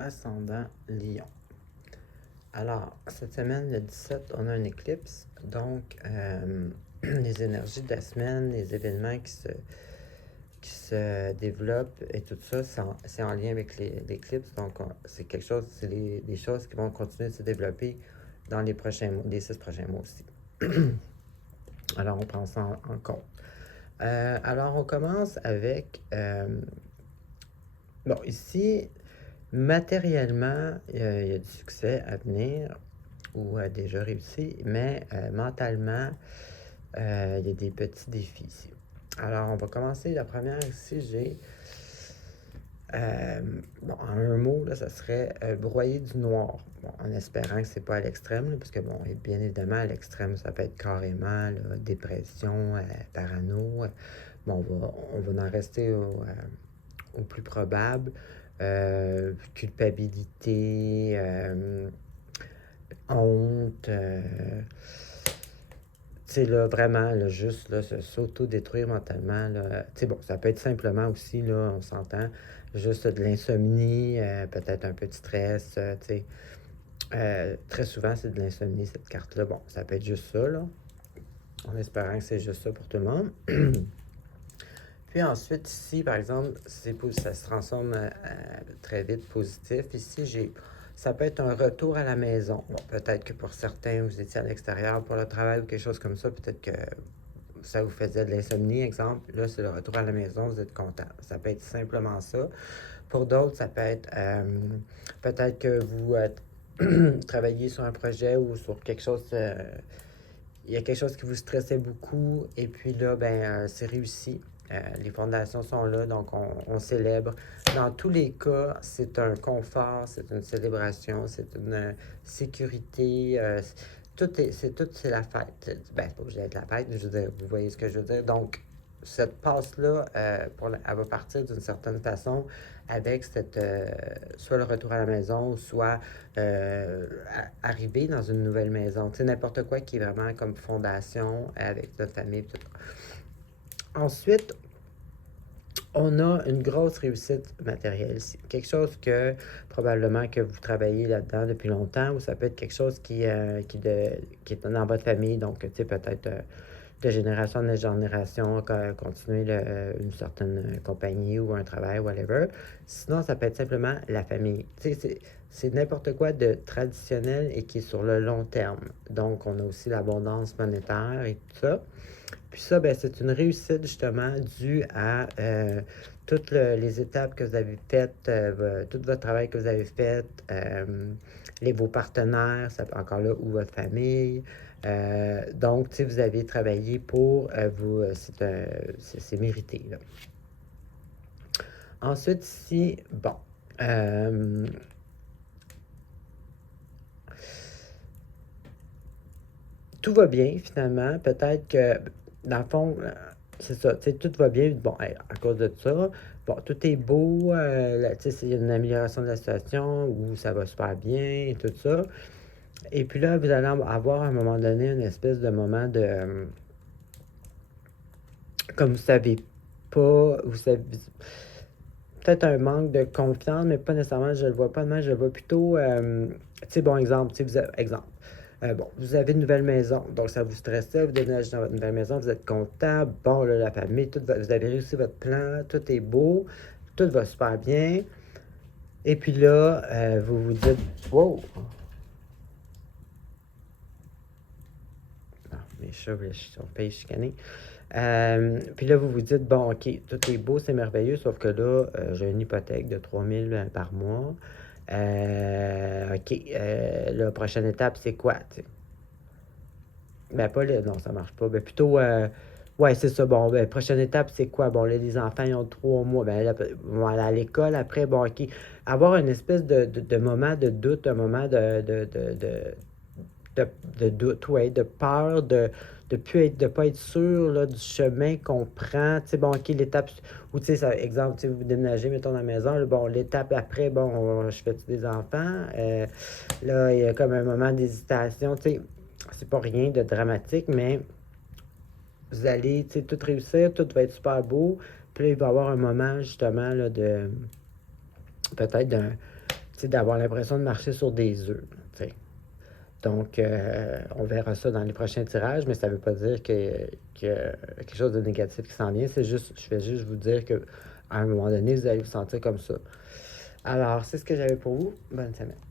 ascendant Lion. Alors, cette semaine, le 17, on a une éclipse. Donc, les énergies de la semaine, les événements qui se développent et tout ça, c'est en lien avec l'éclipse. Donc, c'est quelque chose, c'est des choses qui vont continuer de se développer dans les prochains mois, les 6 prochains mois aussi. Alors, on prend ça en compte. Alors, on commence avec... bon, ici, matériellement, il y a du succès à venir ou déjà réussi, mais mentalement, il y a des petits défis ici. Alors, on va commencer. La première ici, j'ai... bon, en un mot, là, ça serait broyer du noir. Bon, en espérant que c'est pas à l'extrême, parce que, bon, et bien évidemment, à l'extrême, ça peut être carrément là, dépression, parano. Bon, on va en rester au plus probable. Culpabilité, honte, tu sais, là, vraiment, là, juste, là, s'auto-détruire mentalement, là. Tu sais, bon, ça peut être simplement aussi, là, on s'entend, juste de l'insomnie, peut-être un peu de stress, tu sais. Très souvent, c'est de l'insomnie, cette carte-là. Bon, ça peut être juste ça, là, en espérant que c'est juste ça pour tout le monde. Puis ensuite, ici, par exemple, ça se transforme très vite positif. Ici, ça peut être un retour à la maison. Bon, peut-être que pour certains, vous étiez à l'extérieur pour le travail ou quelque chose comme ça. Peut-être que ça vous faisait de l'insomnie, exemple. Là, c'est le retour à la maison, vous êtes content. Ça peut être simplement ça. Pour d'autres, ça peut être peut-être que vous travaillez sur un projet ou sur quelque chose... il y a quelque chose qui vous stressait beaucoup et puis là, ben, c'est réussi. Les fondations sont là, donc on célèbre. Dans tous les cas, c'est un confort, c'est une célébration, c'est une sécurité. C'est la fête. Ben, c'est pas obligé d'être la fête, mais je veux dire, vous voyez ce que je veux dire. Donc, cette passe-là, elle va partir d'une certaine façon avec soit le retour à la maison, soit arriver dans une nouvelle maison. Tu sais, n'importe quoi qui est vraiment comme fondation avec notre famille. Tout. Ensuite, on a une grosse réussite matérielle ici. Quelque chose que probablement que vous travaillez là-dedans depuis longtemps, ou ça peut être quelque chose qui est dans votre famille, donc tu sais, peut-être de génération en génération, continuer une certaine compagnie ou un travail, whatever. Sinon, ça peut être simplement la famille. Tu sais, c'est n'importe quoi de traditionnel et qui est sur le long terme. Donc, on a aussi l'abondance monétaire et tout ça. Puis ça, ben, c'est une réussite justement due à toutes les étapes que vous avez faites, tout votre travail que vous avez fait, vos partenaires, ça peut encore là, ou votre famille. Donc, tu sais, vous avez travaillé pour vous, c'est mérité, là. Ensuite, ici, bon, tout va bien finalement. Peut-être que, dans le fond, c'est ça, tu sais, tout va bien. Bon, à cause de ça, bon, tout est beau. Tu sais, il y a une amélioration de la situation où ça va super bien et tout ça. Et puis là, vous allez avoir à un moment donné une espèce de moment de... comme vous savez pas, vous savez... Peut-être un manque de confiance, mais pas nécessairement, je le vois pas demain, je le vois plutôt... tu sais, bon exemple, tu sais, exemple. Bon, vous avez une nouvelle maison, donc ça vous stressait, vous déménagez dans votre nouvelle maison, vous êtes content, bon, là, la famille, vous avez réussi votre plan, tout est beau, tout va super bien. Et puis là, vous vous dites, wow! Non, mes chats, ils sont payés chicanés. Puis là, vous vous dites, bon, OK, tout est beau, c'est merveilleux, sauf que là, j'ai une hypothèque de 3000 par mois. OK, la prochaine étape, c'est quoi, tu sais? Ben, pas là, non, ça marche pas. Ben, plutôt, ouais, c'est ça. Bon, ben, prochaine étape, c'est quoi? Bon, là, les enfants, ils ont 3 mois. Ben, là, vont aller à l'école. Après, bon, OK. Avoir une espèce de moment de doute, un moment de doute, ouais, de peur, de pas être sûr là, du chemin qu'on prend. Tu sais, bon, OK, l'étape, ou tu sais, exemple, tu sais, vous déménagez, mettons, dans la maison, là, bon, l'étape après, bon, je fais-tu des enfants? Là, il y a comme un moment d'hésitation, tu sais, c'est pas rien de dramatique, mais vous allez, tu sais, tout réussir, tout va être super beau, puis là, il va y avoir un moment, justement, là, de, peut-être d'un, tu d'avoir l'impression de marcher sur des œufs, tu sais. Donc, on verra ça dans les prochains tirages, mais ça ne veut pas dire que quelque chose de négatif qui s'en vient. C'est juste, je vais juste vous dire que à un moment donné, vous allez vous sentir comme ça. Alors, c'est ce que j'avais pour vous. Bonne semaine.